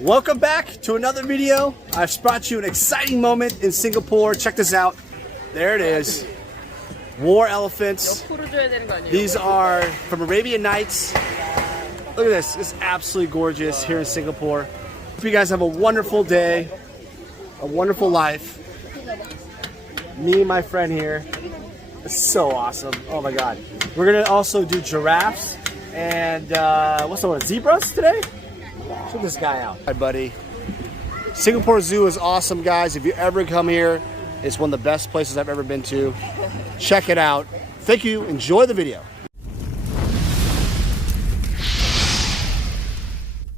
Welcome back to another video. I've brought you an exciting moment in Singapore. Check this out. There it is. War elephants. These are from Arabian Nights. Look at this. It's absolutely gorgeous here in Singapore. Hope you guys have a wonderful day, a wonderful life. Me and my friend here. It's so awesome. Oh my God. We're gonna also do giraffes and what's the one? Zebras today? Check this guy out. Hi, buddy. Singapore Zoo is awesome, guys. If you ever come here, it's one of the best places I've ever been to. Check it out. Thank you. Enjoy the video.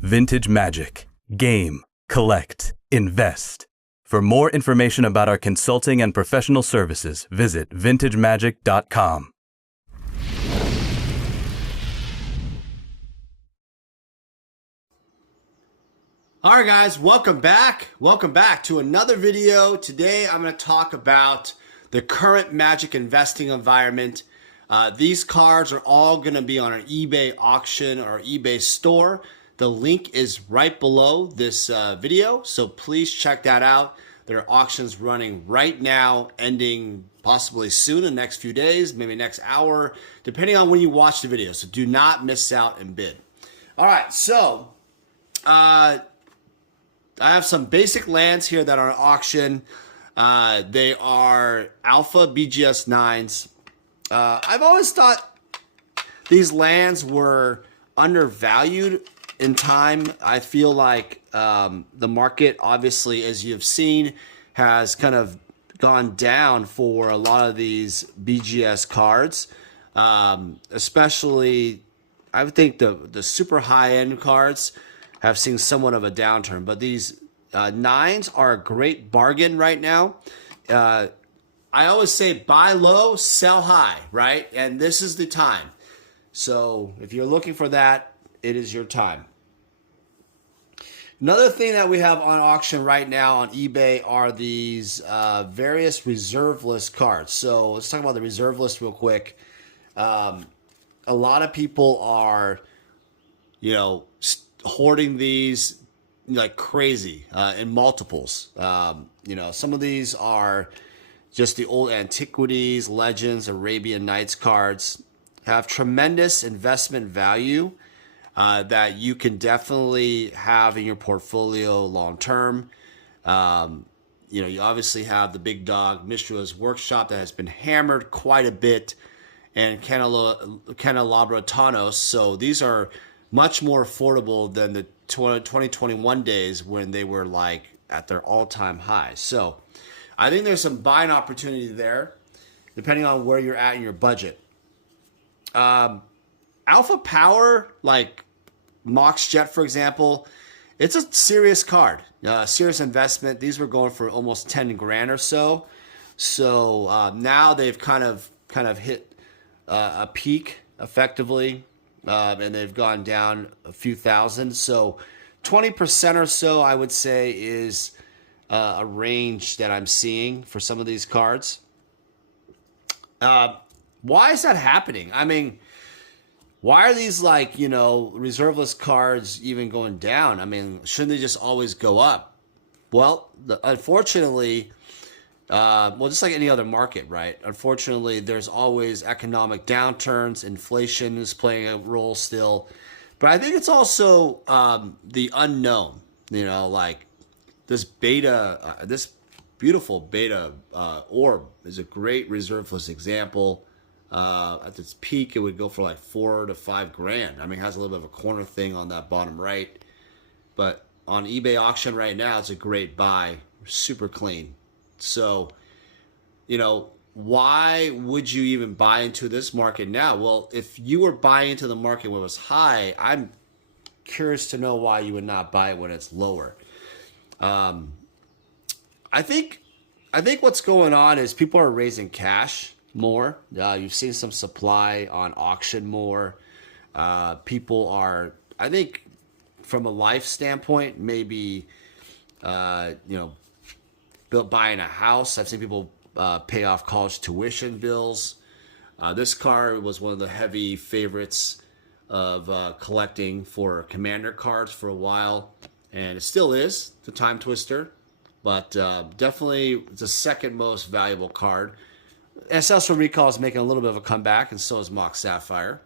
Vintage Magic. Game, collect, invest. For more information about our consulting and professional services, visit vintagemagic.com. All right, guys, welcome back. Welcome back to another video. Today, I'm going to talk about the current Magic investing environment. These cards are all going to be on an eBay auction or eBay store. The link is right below this video, so please check that out. There are auctions running right now, ending possibly soon, in the next few days, maybe next hour, depending on when you watch the video. So do not miss out and bid. All right, so I have some basic lands here that are on auction. They are Alpha BGS 9s. I've always thought these lands were undervalued in time. I feel like the market, obviously, as you've seen, has kind of gone down for a lot of these BGS cards. Especially, I would think the super high-end cards have seen somewhat of a downturn, but these 9s are a great bargain right now. I always say buy low, sell high, right? And this is the time. So if you're looking for that, it is your time. Another thing that we have on auction right now on eBay are these various reserveless cards. So let's talk about the reserveless real quick. A lot of people are, hoarding these like crazy in multiples. Some of these are just the old antiquities, legends, Arabian Nights cards. Have tremendous investment value that you can definitely have in your portfolio long term. You obviously have the big dog Mishra's Workshop that has been hammered quite a bit, and Canelabratanos. So these are much more affordable than the 2021 days when they were like at their all-time high. So I think there's some buying opportunity there, depending on where you're at in your budget. Alpha Power, like Mox Jet, for example, it's a serious card, serious investment. These were going for almost 10 grand or so. So now they've kind of hit a peak effectively. And they've gone down a few thousand. So 20% or so, I would say, is a range that I'm seeing for some of these cards. Why is that happening? I mean, why are these reserveless cards even going down? I mean, shouldn't they just always go up? Well, unfortunately, just like any other market, right? Unfortunately, there's always economic downturns. Inflation is playing a role still. But I think it's also the unknown, like this beta, this beautiful beta orb is a great reserveless example. At its peak, it would go for like 4 to 5 grand. I mean, it has a little bit of a corner thing on that bottom right. But on eBay auction right now, it's a great buy. Super clean. So, why would you even buy into this market now? Well, if you were buying into the market when it was high, I'm curious to know why you would not buy it when it's lower. I think what's going on is people are raising cash more. You've seen some supply on auction more. People are, I think, from a life standpoint, maybe, buying a house. I've seen people pay off college tuition bills. This card was one of the heavy favorites of collecting for commander cards for a while. and it still is the Time Twister, but definitely the second most valuable card. Ancestral Recall is making a little bit of a comeback, and so is Mox Sapphire.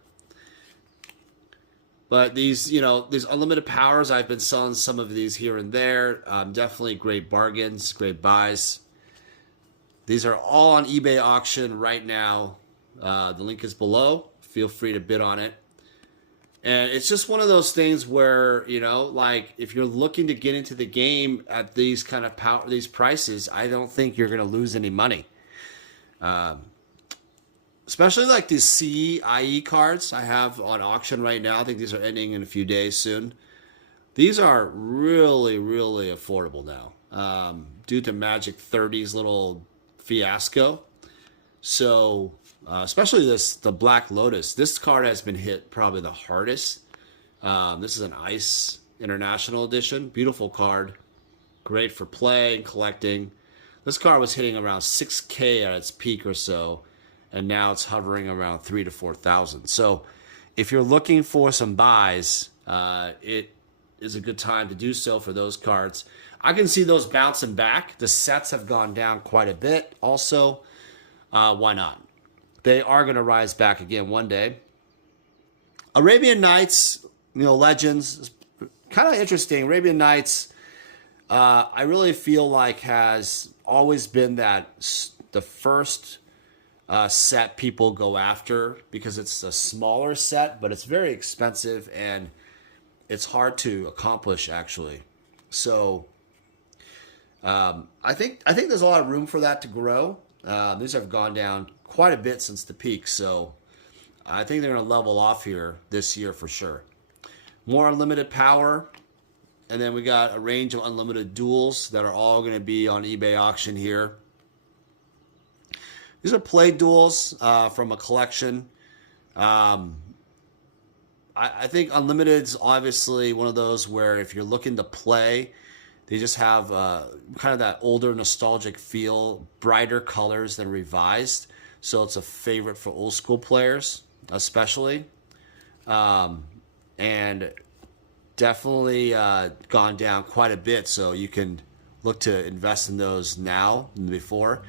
But these, these unlimited powers, I've been selling some of these here and there. Definitely great bargains, great buys. These are all on eBay auction right now. The link is below. Feel free to bid on it. And it's just one of those things where, like if you're looking to get into the game at these kind of these prices, I don't think you're going to lose any money. Especially like these CE cards I have on auction right now. I think these are ending in a few days soon. These are really, really affordable now due to Magic 30's little fiasco. So, especially the Black Lotus. This card has been hit probably the hardest. This is an Ice International Edition. Beautiful card. Great for play and collecting. This card was hitting around 6K at its peak or so, and now it's hovering around 3,000 to 4,000. So if you're looking for some buys, it is a good time to do so for those cards. I can see those bouncing back. The sets have gone down quite a bit also. Why not? They are going to rise back again one day. Arabian Nights, Legends, is kind of interesting. Arabian Nights, I really feel like has always been the first set people go after because it's a smaller set, but it's very expensive and it's hard to accomplish actually. So I think there's a lot of room for that to grow. These have gone down quite a bit since the peak, so I think they're going to level off here this year for sure. More unlimited power, and then we got a range of unlimited duels that are all going to be on eBay auction here. These are play duels from a collection. I think Unlimited's obviously one of those where if you're looking to play, they just have kind of that older nostalgic feel, brighter colors than revised. So it's a favorite for old school players, especially. And definitely gone down quite a bit. So you can look to invest in those now than before.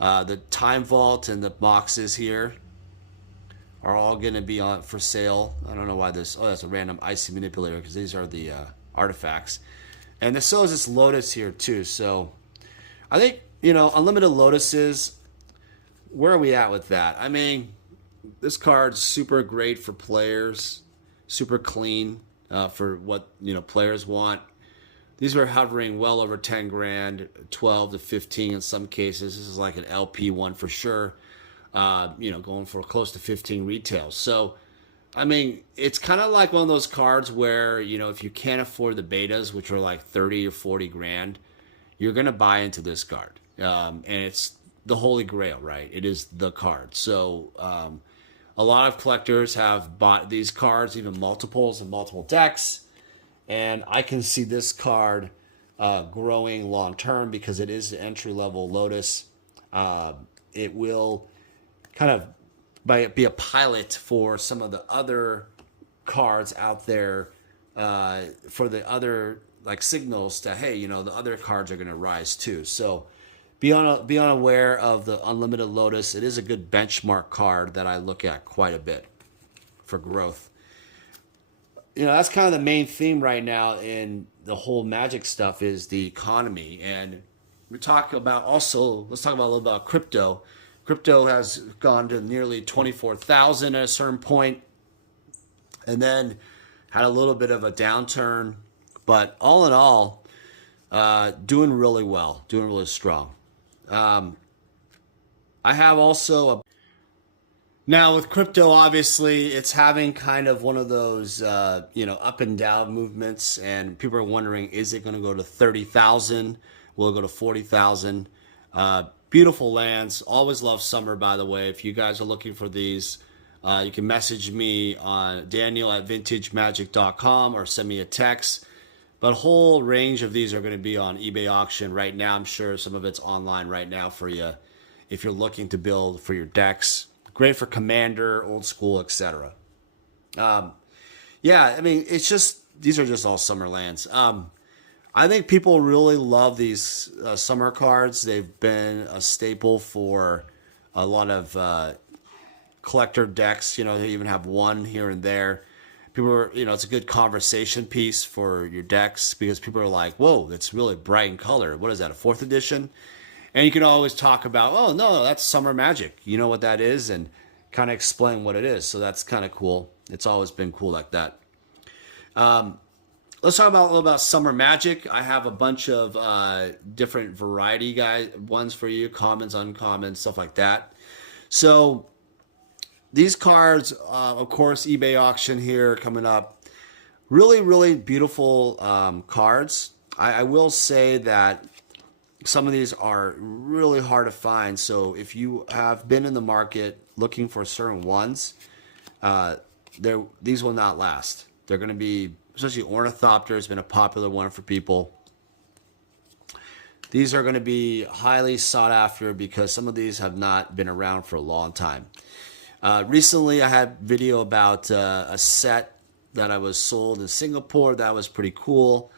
The Time Vault and the boxes here are all going to be on for sale. I don't know why this. Oh, that's a random Icy Manipulator because these are the artifacts. And so is this Lotus here too. So I think, Unlimited Lotuses, where are we at with that? I mean, this card's super great for players, super clean for what, players want. These were hovering well over 10 grand, 12 to 15 in some cases. This is like an LP one for sure. Going for close to 15 retail. So, I mean, it's kind of like one of those cards where, if you can't afford the betas, which are like 30 or 40 grand, you're going to buy into this card. And it's the holy grail, right? It is the card. So, a lot of collectors have bought these cards, even multiples and multiple decks. And I can see this card growing long term because it is the entry level Lotus. It will kind of be a pilot for some of the other cards out there for the other like signals that, hey, the other cards are going to rise too. So be unaware of the Unlimited Lotus. It is a good benchmark card that I look at quite a bit for growth. That's kind of the main theme right now in the whole Magic stuff is the economy. And let's talk about a little about crypto. Crypto has gone to nearly 24,000 at a certain point and then had a little bit of a downturn. But all in all, doing really well, doing really strong. I have also now with crypto, obviously, it's having kind of one of those, up and down movements, and people are wondering, is it going to go to 30,000? Will it go to 40,000? Beautiful lands. Always love summer, by the way. If you guys are looking for these, you can message me on daniel@vintagemagic.com or send me a text. But a whole range of these are going to be on eBay auction right now. I'm sure some of it's online right now for you if you're looking to build for your decks. Great for Commander, Old School, etc. It's just these are just all summer lands. I think people really love these summer cards. They've been a staple for a lot of collector decks. You know, they even have one here and there. People are, you know, it's a good conversation piece for your decks because people are like, whoa, that's really bright in color. What is that, a 4th edition? And you can always talk about, oh, no, that's Summer Magic. You know what that is? And kind of explain what it is. So that's kind of cool. It's always been cool like that. Let's talk about a little about Summer Magic. I have a bunch of different variety ones for you, commons, uncommons, stuff like that. So these cards, of course, eBay auction here coming up. Really, really beautiful cards. I will say that some of these are really hard to find. So if you have been in the market looking for certain ones, these will not last. They're going to be, especially Ornithopter has been a popular one for people. These are going to be highly sought after because some of these have not been around for a long time. Recently, I had a video about a set that I was sold in Singapore. That was pretty cool.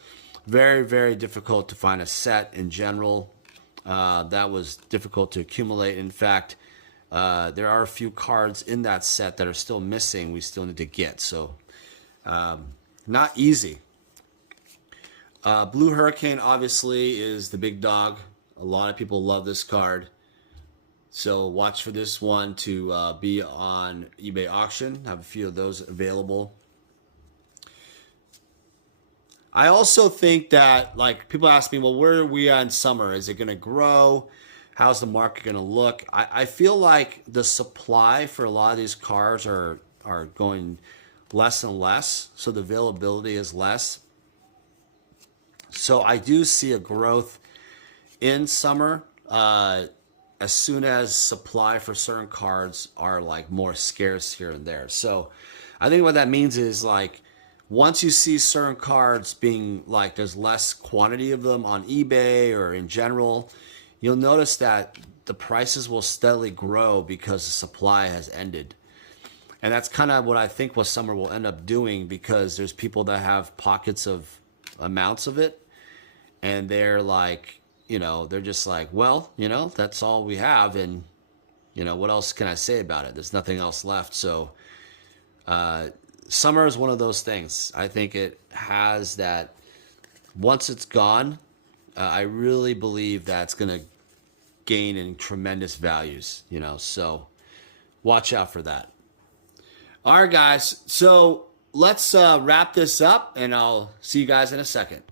Very, very difficult to find a set in general. That was difficult to accumulate. In fact, there are a few cards in that set that are still missing. We still need to get. So, not easy. Blue Hurricane obviously is the big dog. A lot of people love this card. So watch for this one to be on eBay auction. I have a few of those available. I also think that, like, people ask me, well, where are we at in summer? Is it going to grow? How's the market going to look? I feel like the supply for a lot of these cars are going less and less. So the availability is less. So I do see a growth in summer as soon as supply for certain cards are like more scarce here and there. So I think what that means is, like, once you see certain cards being like there's less quantity of them on eBay or in general, you'll notice that the prices will steadily grow because the supply has ended. And that's kind of what I think what summer will end up doing, because there's people that have pockets of amounts of it, and they're like, you know, they're just like, well, you know, that's all we have, and, you know, what else can I say about it? There's nothing else left. So summer is one of those things. I think it has that once it's gone, I really believe that it's going to gain in tremendous values, you know, so watch out for that. All right, guys. So let's wrap this up, and I'll see you guys in a second.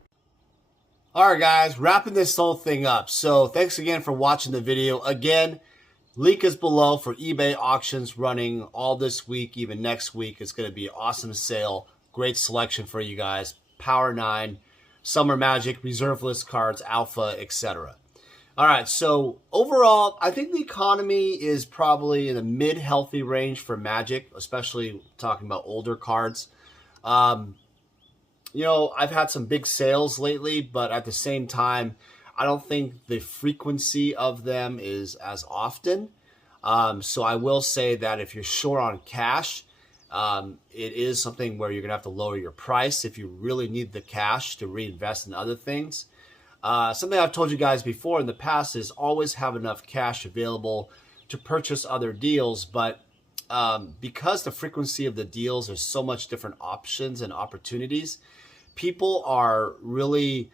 All right, guys, wrapping this whole thing up. So thanks again for watching the video. Again, link is below for eBay auctions running all this week, even next week. It's going to be an awesome sale. Great selection for you guys. Power 9, Summer Magic, Reserveless Cards, Alpha, etc. All right, so overall, I think the economy is probably in the mid-healthy range for Magic, especially talking about older cards. You know, I've had some big sales lately, but at the same time, I don't think the frequency of them is as often. So I will say that if you're short on cash, it is something where you're going to have to lower your price if you really need the cash to reinvest in other things. Something I've told you guys before in the past is always have enough cash available to purchase other deals. But because the frequency of the deals, there's so much different options and opportunities, people are really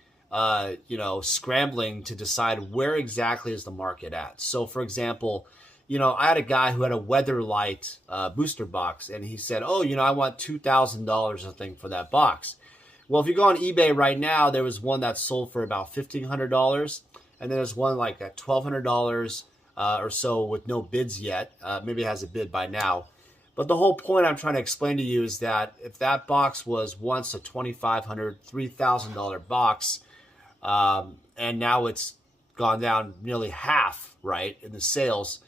scrambling to decide where exactly is the market at. So, for example, you know, I had a guy who had a Weatherlight booster box, and he said, oh, you know, I want $2,000, I think, for that box. Well, if you go on eBay right now, there was one that sold for about $1,500, and then there's one like at $1,200 or so with no bids yet. Maybe it has a bid by now. But the whole point I'm trying to explain to you is that if that box was once a $2,500, $3,000 box, and now it's gone down nearly half, right, in the sales,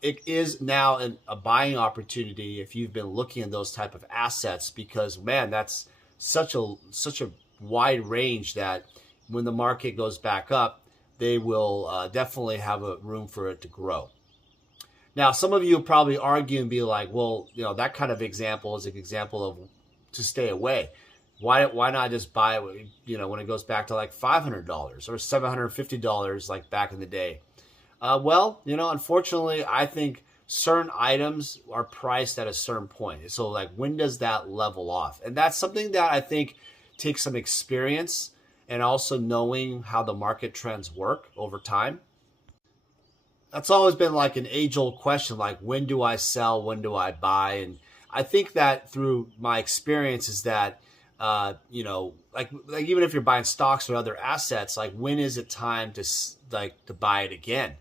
it is now a buying opportunity if you've been looking at those type of assets, because, man, that's such a wide range that when the market goes back up, they will definitely have a room for it to grow. Now, some of you will probably argue and be like, well, you know, that kind of example is an example of to stay away. Why not just buy it, when it goes back to like $500 or $750 like back in the day? Well, unfortunately, I think certain items are priced at a certain point. So like, when does that level off? And that's something that I think takes some experience and also knowing how the market trends work over time. That's always been like an age-old question, like, when do I sell? When do I buy? And I think that through my experience is that, like even if you're buying stocks or other assets, like, when is it time to buy it again?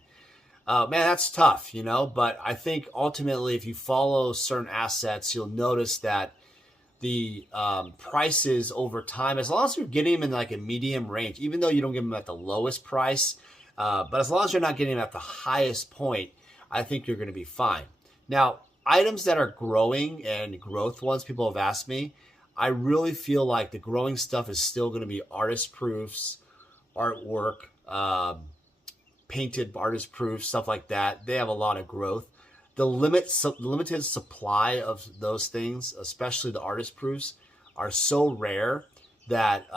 Man, that's tough, but I think ultimately if you follow certain assets, you'll notice that the prices over time, as long as you're getting them in like a medium range, even though you don't get them at the lowest price, but as long as you're not getting them at the highest point, I think you're going to be fine. Now, items that are growing and growth ones, people have asked me, I really feel like the growing stuff is still going to be artist proofs, artwork, painted artist proofs, stuff like that. They have a lot of growth. The limited supply of those things, especially the artist proofs, are so rare that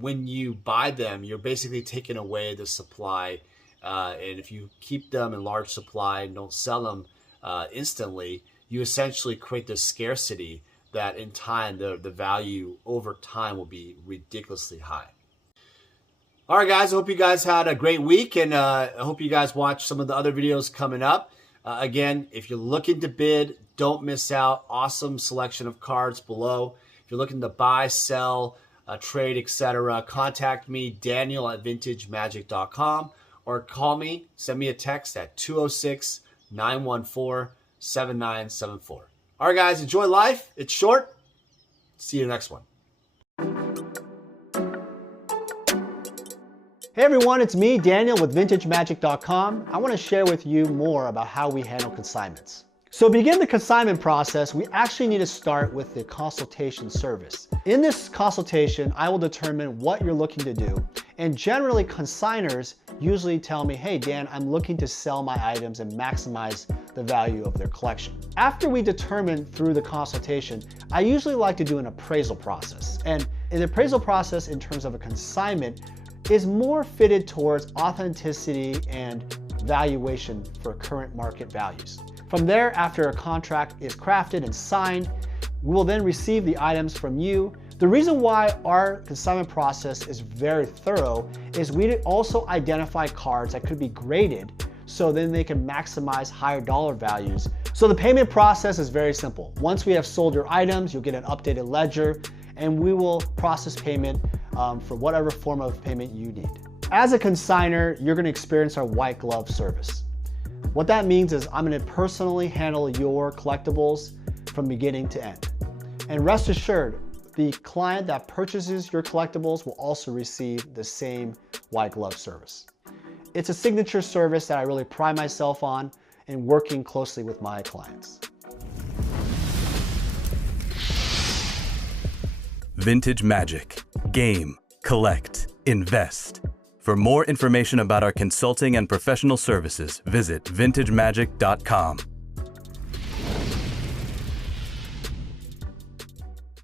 when you buy them, you're basically taking away the supply. And if you keep them in large supply and don't sell them instantly, you essentially create this scarcity that in time, the value over time will be ridiculously high. All right, guys, I hope you guys had a great week, and I hope you guys watch some of the other videos coming up. Again, if you're looking to bid, don't miss out. Awesome selection of cards below. If you're looking to buy, sell, trade, etc., contact me, Daniel@vintagemagic.com, or call me, send me a text at 206-914-7974. All right, guys, enjoy life. It's short. See you in the next one. Hey everyone, it's me, Daniel with VintageMagic.com. I want to share with you more about how we handle consignments. So to begin the consignment process, we actually need to start with the consultation service. In this consultation, I will determine what you're looking to do. And generally, consigners usually tell me, hey Dan, I'm looking to sell my items and maximize the value of their collection. After we determine through the consultation, I usually like to do an appraisal process. And an appraisal process in terms of a consignment is more fitted towards authenticity and valuation for current market values. From there, after a contract is crafted and signed, we will then receive the items from you. The reason why our consignment process is very thorough is we also identify cards that could be graded so then they can maximize higher dollar values. So the payment process is very simple. Once we have sold your items, you'll get an updated ledger and we will process payment for whatever form of payment you need. As a consignor, you're gonna experience our white glove service. What that means is I'm gonna personally handle your collectibles from beginning to end. And rest assured, the client that purchases your collectibles will also receive the same white glove service. It's a signature service that I really pride myself on in working closely with my clients. Vintage Magic. Game, collect, invest. For more information about our consulting and professional services, visit vintagemagic.com.